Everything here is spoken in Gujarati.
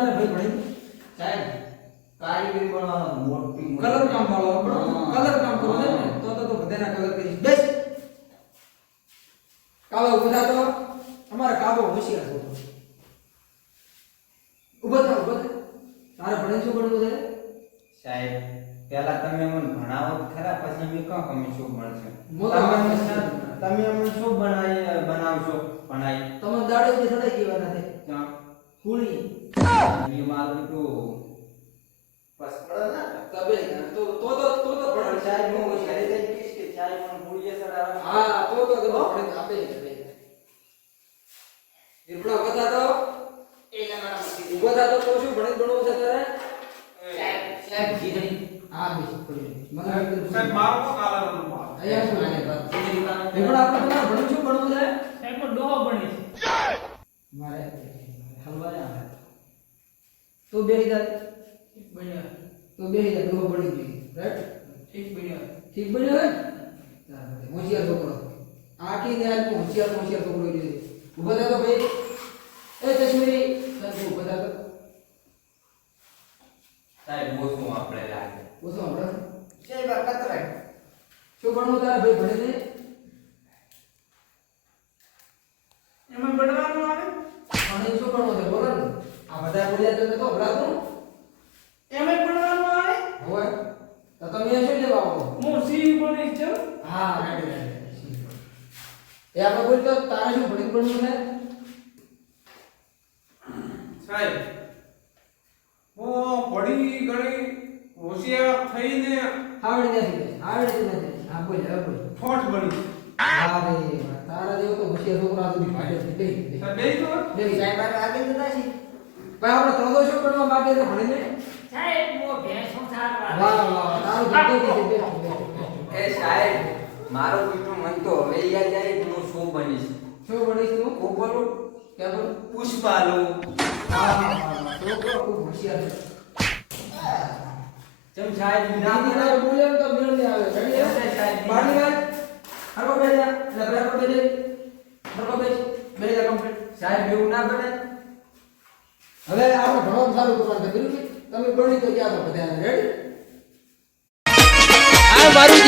તારે ભાઈ ભણી સાહેબ કારીગરી બનાવવાનો મોટી કલર કામ વાળો કલર કામ કરો ને તો બધાના કલર કરીશ બેસ કાબો ઉભા તો અમારા કાબો હોશિયાર છો ઉભા થા તારે ભણે શું ભણવું છે સાહેબ પહેલા તમે મને ભણાવો ખરા પછી મે કહો કે શું ભણશે તમે અમને શું બનાવશો ભણાઈ તમે દાડે જે સડાઈ કેવાના છે ક્યાં ફૂલી એ મારું તો બસ પડે ના તબે તો ભણ સાહેબ હું ઘરે જઈ કહીશ કે ચાય પણ ભૂલીએ સડાવવા હા તો ભણે આપે ઇરપડા ઉભા થા તો ઉભા થા તો શું ભણવું છે તારે સાહેબ જીધણી આ બેસ પડી મને સાહેબ મારો કાલા રંગનો અહીંયા શું આને વાત ઇરપડા આપણે તમારે ભણવું છે સાહેબ પણ ડોહો બની છે મારે હલવા આવે તો બેહી જા બન્યા તો બેહી જા ડોહો પડી ગઈ રાઈટ ઠીક બન્યો હે હોશિયાર છોકરો આખી ને આજ હોશિયાર છોકરો છે ઉભા થા તો ભાઈ એ કશ્મીરી સાહેબ ઉભા થા તો સાહેબ બોસું આપણે લાગે બોસો આપણે સાહેબ આ કતરાય શું ભણવું તારે ભાઈ ભણીને એમાં બનવાનું આવે ભણી શું ભણવું છે બોલો ને આ બધા બોલ્યા તો તો ભણાતું એમાં બનવાનું આવે હવે તો તમે શું લેવા આવો હું સી બની છે હા રાઈટ એ આપણે બોલ તો તારે શું ભણવું છે સાહેબ હું પડી ગણી હોશિયાર થઈને આવડી નથી હા બોલ હવે બોલ ઠોઠ બની અરે તારા જેવો તો હોશિયાર છોકરા સુધી ભાડે થી ગઈ સાહેબ બેય તો દેવી સાહેબ આગળ જતા છે ભાઈ આપણે ત્રણો શું ભણવા માંગે છે ભણીને સાહેબ મો ભેંસો સારવા વાહ તારું બધું છે એ સાહેબ મારો બીટું મન તો હવે યાદ જાય કે હું શું બનીશ શું ભણીશ તું હું બોલું કે બોલ પુષ્પાલુ હા છોકરો ખૂબ હોશિયાર છે ચમ સાહેબ ના ના બોલે તો મેળ નહીં આવે રેડી હે સાહેબ પાણી વાત હરકો બેજા એટલે બરાબર બેજે હરકો બેજા કમ્પ્લીટ સાહેબ એવું ના બને હવે આપણે ભણવાનું ચાલુ કરવાનું છે બિલકુલ તમે ભણી તો ક્યાં તો બધા રેડી આ મારું